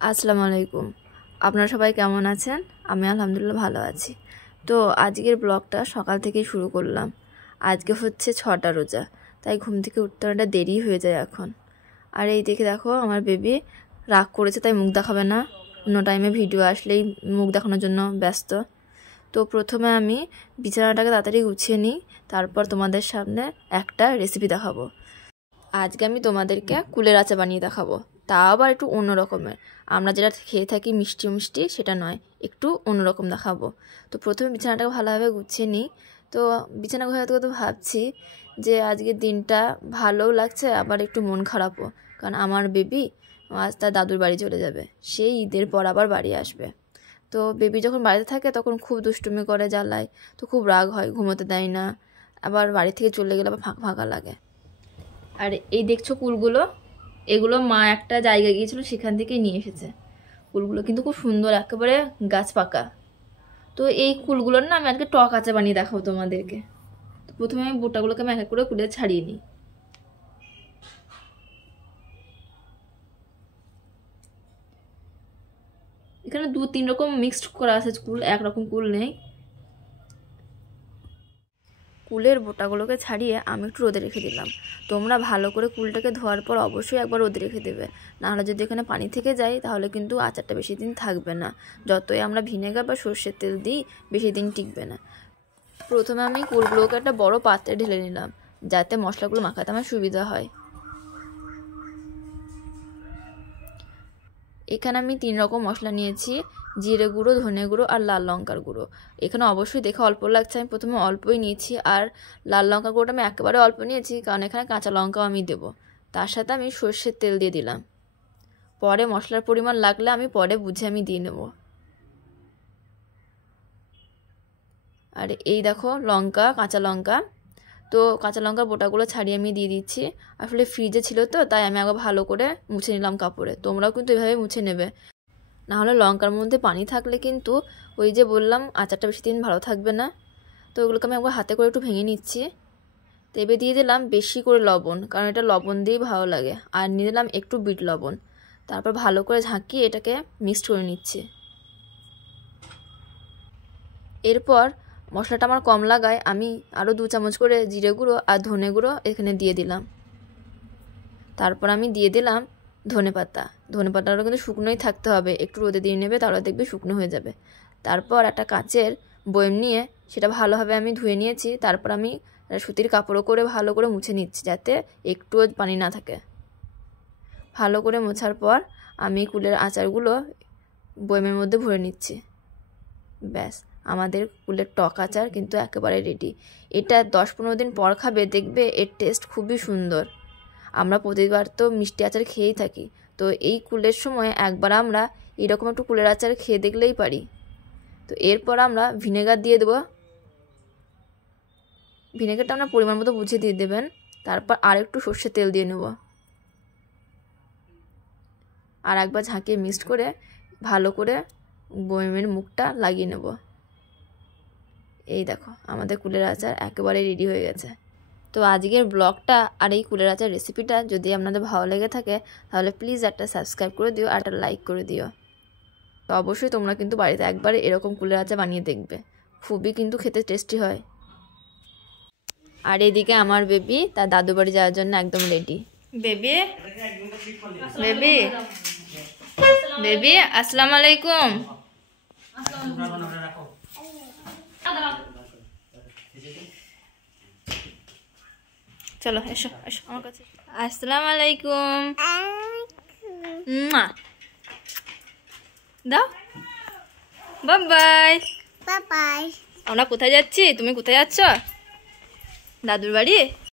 আসসালামু আলাইকুম। আপনারা সবাই কেমন আছেন? আমি আলহামদুলিল্লাহ ভালো আছি। তো আজকের ব্লগটা সকাল থেকেই শুরু করলাম। আজকে হচ্ছে 6টা রোজা, তাই ঘুম থেকে উঠতে অনেকটা দেরি হয়ে যায় এখন। আর এই দেখে দেখো আমার বেবি রাগ করেছে, তাই মুখ দেখাবে না। অন্য টাইমে ভিডিও আসলেই মুখ দেখানোর জন্য ব্যস্ত। তো প্রথমে আমি বিছানাটাকে তাড়াতাড়ি গুছিয়ে নিই, তারপর তোমাদের সামনে একটা রেসিপি দেখাবো। আজকে আমি তোমাদেরকে কুলের আচার বানিয়ে দেখাবো, তা আবার একটু অন্য রকমের। আমরা যেটা খেয়ে থাকি মিষ্টি মিষ্টি সেটা নয়, একটু অন্যরকম দেখাবো। তো প্রথমে বিছানাটাকে ভালোভাবে গুছিয়ে নিই। তো বিছানা গোছাতে তো ভাবছি যে আজকের দিনটা ভালোও লাগছে, আবার একটু মন খারাপও, কারণ আমার বেবি আজ তার দাদুর বাড়ি চলে যাবে। সেই ঈদের পর আবার বাড়ি আসবে। তো বেবি যখন বাড়িতে থাকে তখন খুব দুষ্টুমি করে, জ্বালায়, তো খুব রাগ হয়, ঘুমোতে দেয় না। আবার বাড়ি থেকে চলে গেলে আবার ফাঁকা ফাঁকা লাগে। আর এই দেখছো কুলগুলো, এগুলো মা একটা জায়গায় গিয়েছিল, সেখান থেকেই নিয়ে এসেছে। কুলগুলো কিন্তু খুব সুন্দর, একেবারে গাছ পাকা। তো এই কুলগুলোর না আমি আজকে টক আচার বানিয়ে দেখাবো তোমাদেরকে। তো প্রথমে আমি বোটাগুলোকে আমি এক এক করে কুলে ছাড়িয়ে নিই। এখানে 2-3 রকম মিক্সড করা আছে কুল, একরকম কুল নেই। কুলের বোটাগুলোকে ছাড়িয়ে আমি একটু রোদে রেখে দিলাম। তোমরা ভালো করে কুলটাকে ধোয়ার পর অবশ্যই একবার রোদে রেখে দেবে, নাহলে যদি এখানে পানি থেকে যায় তাহলে কিন্তু আচারটা বেশি দিন থাকবে না। যতই আমরা ভিনেগার বা সর্ষের তেল দিই বেশি দিন টিকবে না। প্রথমে আমি কুলগুলোকে একটা বড় পাত্রে ঢেলে নিলাম, যাতে মশলাগুলো মাখাতে আমার সুবিধা হয়। এখানে আমি 3 রকম মশলা নিয়েছি, জিরে গুঁড়ো, ধনে গুঁড়ো আর লাল লঙ্কার গুঁড়ো। এখানে অবশ্যই দেখে অল্প লাগছে, আমি প্রথমে অল্পই নিয়েছি। আর লাল লঙ্কার গুঁড়োটা আমি একেবারে অল্প নিয়েছি, কারণ এখানে কাঁচা লঙ্কাও আমি দেবো। তার সাথে আমি সর্ষের তেল দিয়ে দিলাম। পরে মশলার পরিমাণ লাগলে আমি পরে বুঝে আমি দিয়ে নেব। আর এই দেখো লঙ্কা, কাঁচা লঙ্কা। তো কাঁচা লঙ্কার বোটাগুলো ছাড়িয়ে আমি দিয়ে দিচ্ছি। আসলে ফ্রিজে ছিল তো, তাই আমি আগে ভালো করে মুছে নিলাম কাপড়ে। তোমরাও কিন্তু এভাবে মুছে নেবে, নাহলে লঙ্কার মধ্যে পানি থাকলে কিন্তু ওই যে বললাম আচারটা বেশি দিন ভালো থাকবে না। তো ওগুলোকে আমি একবার হাতে করে একটু ভেঙে নিচ্ছি। তো এবার দিয়ে দিলাম বেশি করে লবণ, কারণ এটা লবণ দিয়েই ভালো লাগে। আর নিয়ে দিলাম একটু বিট লবণ। তারপর ভালো করে ঝাঁকিয়ে এটাকে মিক্সড করে নিচ্ছি। এরপর মশলাটা আমার কম লাগায় আমি আরও 2 চামচ করে জিরে গুঁড়ো আর ধনে গুঁড়ো এখানে দিয়ে দিলাম। তারপর আমি দিয়ে দিলাম ধনে পাতা। ধনে পাতাটা কিন্তু শুকনোই থাকতে হবে, একটু রোদে দিয়ে নেবে, তাহলে দেখবে শুকনো হয়ে যাবে। তারপর একটা কাচের বয়ম নিয়ে সেটা ভালোভাবে আমি ধুয়ে নিয়েছি। তারপর আমি সুতির কাপড়ও করে ভালো করে মুছে নিচ্ছি, যাতে একটুও পানি না থাকে। ভালো করে মোছার পর আমি কুলের আচারগুলো বয়মের মধ্যে ভরে নিচ্ছি। ব্যাস, আমাদের কুলের টক আচার কিন্তু একেবারে রেডি। এটা 10-15 দিন পর খাবে, দেখবে এর টেস্ট খুবই সুন্দর। আমরা প্রতিবার তো মিষ্টি আচার খেয়েই থাকি, তো এই কুলের সময় একবার আমরা এরকম একটু কুলের আচার খেয়ে দেখলেই পারি। তো এরপর আমরা ভিনেগার দিয়ে দেবো। ভিনেগারটা আপনার পরিমাণ মতো বুঝে দিয়ে দেবেন। তারপর আর একটু সর্ষের তেল দিয়ে নেব, আর একবার ঝাঁকিয়ে মিক্সড করে ভালো করে বয়মের মুখটা লাগিয়ে নেব। এই দেখো আমাদের কুলের আচার একেবারে রেডি হয়ে গেছে। তো আজকের ব্লগটা আর এই কুলের আচার রেসিপিটা যদি আপনাদের ভালো লেগে থাকে তাহলে প্লিজ একটা সাবস্ক্রাইব করে দিও আর একটা লাইক করে দিও। তো অবশ্যই তোমরা কিন্তু বাড়িতে একবার এরকম কুলের আচার বানিয়ে দেখবে, খুবই কিন্তু খেতে টেস্টি হয়। আর এদিকে আমার বেবি তার দাদু বাড়ি যাওয়ার জন্য একদম রেডি। বেবি বেবি বেবি আসসালামু আলাইকুম। চলো এসো এসো আমার কাছে। আসসালামু আলাইকুম। দাও বাই বাই। Bye bye. আমরা কোথায় যাচ্ছি? তুমি কোথায় যাচ্ছ? দাদুর বাড়ি।